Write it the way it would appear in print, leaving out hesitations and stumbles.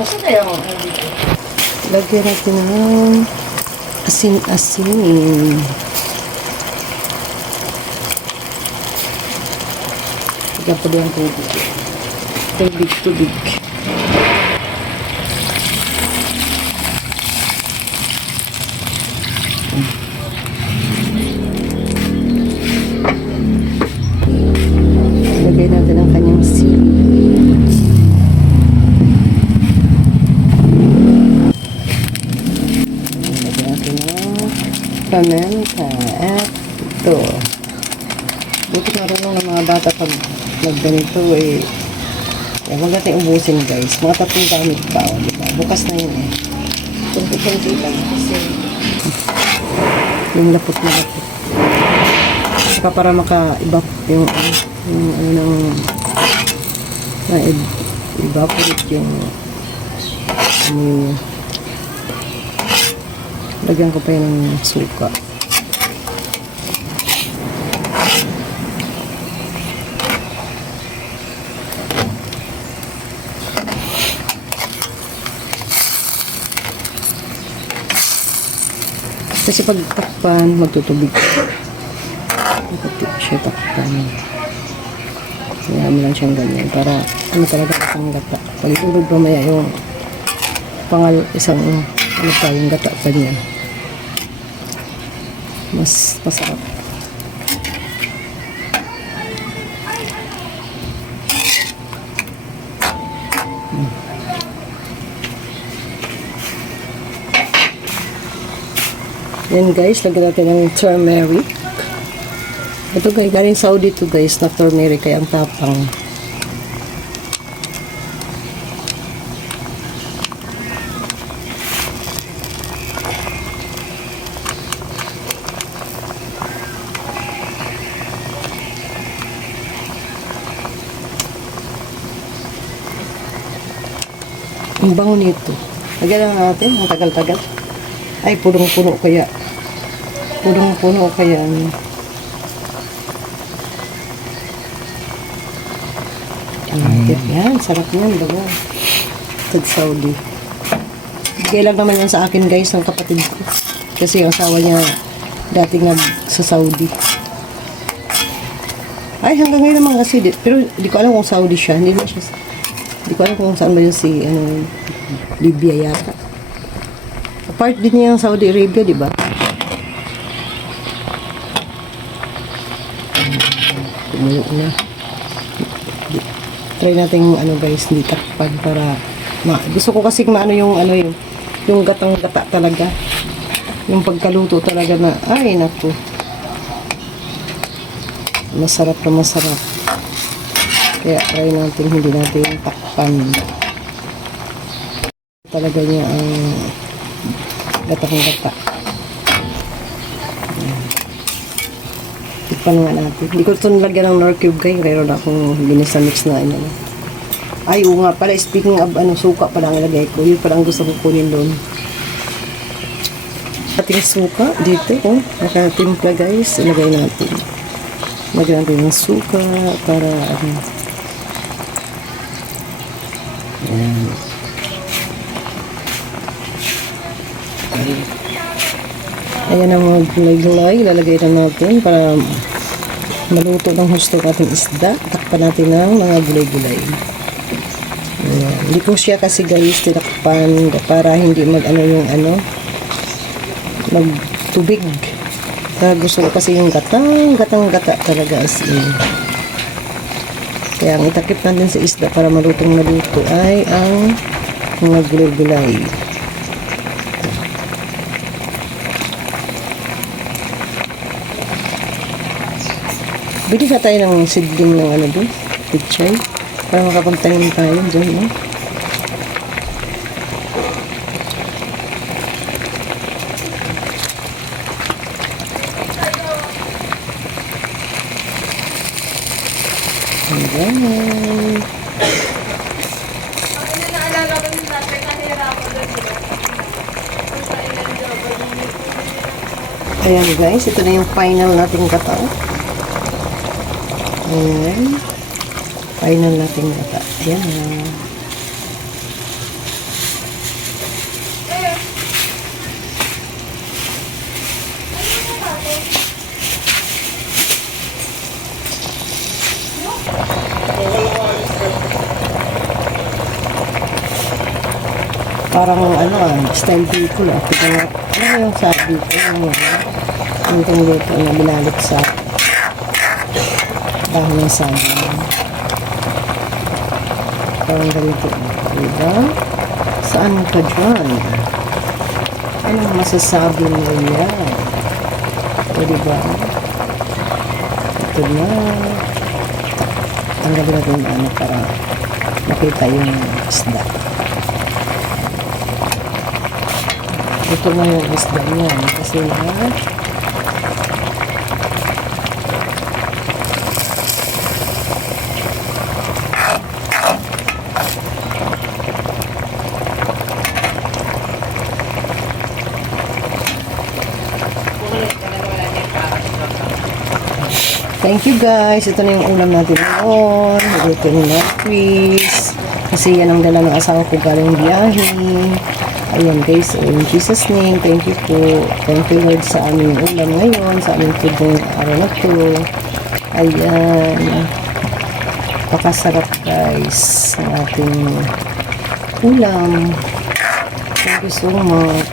Basta kaya mo dito. Lagyan natin ng asin-asin. Lagyan pa doon tubig. Tubig. Lagay natin ang kanyang sili. Lagyan natin ng paminta at ito. Buti marunong ng mga bata pag nagganito eh. Huwag natin ubusin guys. Mga 3 gamit pa. Diba? Bukas na yun eh. Kunti-kunti lang kasi Yung lapot na lapot. Saka para maka-evap yung ano na-evaporate yung ano, lagyan ko pa yun ng suka. Kasi pag takpan, magtutubig. Magtutubig siya takpan. Kaya mo lang siyang ganyan. Para ano talaga isang gata. Pag itulog mamaya yung isang ano pa yung gata pa niya. Mas masarap. Yan guys, lagyan natin ng turmeric. Ito guys, galing Saudi to guys na turmeric kaya ang tapang. Ang bango nito. Lagyan lang natin, ang tagal-tagal. Ay, punong-puno kaya. Punong-puno kaya. Yan, sarap yan. Bago. Tag Saudi. Bigay lang naman yan sa akin guys, ng kapatid ko. Kasi yung asawa niya dating sa Saudi. Ay, hanggang ngayon naman kasi. Pero di ko alam kung Saudi siya. Hindi ko alam kung saan ba yun si Libya yata. Part din niya ng Saudi Arabia, di ba? Kumulo na. Try natin guys, hindi takpan para gusto ko kasi maano yung gatang-gata talaga. Yung pagkaluto talaga na, ay naku. Masarap na masarap. Kaya try natin, hindi natin takpan. Talaga niya ang gatang-gata. Tikpan nga natin. Hindi ko ito nalagyan ng Knorr cube guys. Mayroon akong binisamix na Ay, oo nga pala. Speaking of suka pala ang ilagay ko. Yun pala ang gusto ko kunin doon. Ating suka dito. Nakatimpla guys. Ilagay natin. Lagyan natin ng suka para Ayan. Ayan ang mga gulay-gulay. Lalagay na natin para maluto ng husto ating isda. Takpan natin ng mga gulay-gulay. Hindi ko siya kasi guys tinakpan para hindi magtubig. Kaya gusto ko kasi yung gatang-gata talaga as in. Kaya ang itakip natin sa isda para malutong maluto ay ang mga gulay-gulay. Bili ka tayo ng seedling ng doon, pichay, para makapagtanim tayo dyan, Ayan. Ayan guys, ito na yung final nating gata. Ayan. Final nating gata. Ayan. Parang ano style vehicle Tignan mo, ano yung sabi ko, yung itong luto na binalik sa dahon ng saging. Parang ganito. Diba? Saan ka dyan? Anong masasabi mo yan? O diba? Ito na. Tanggalin natin yung ano para makita yung isda. Ito na yung isda niya. Kasi na thank you guys. Ito na yung ulam natin ngayon. Ito yung Chris. Kasi yan ang dala ng asawa ko galing biyahe. Ayan guys. In Jesus name, thank you po. Thank you Lord sa aming ulam ngayon. Sa aming food ng araw na to. Ayan. Pakasarap guys ng ating ulam. Thank you so much.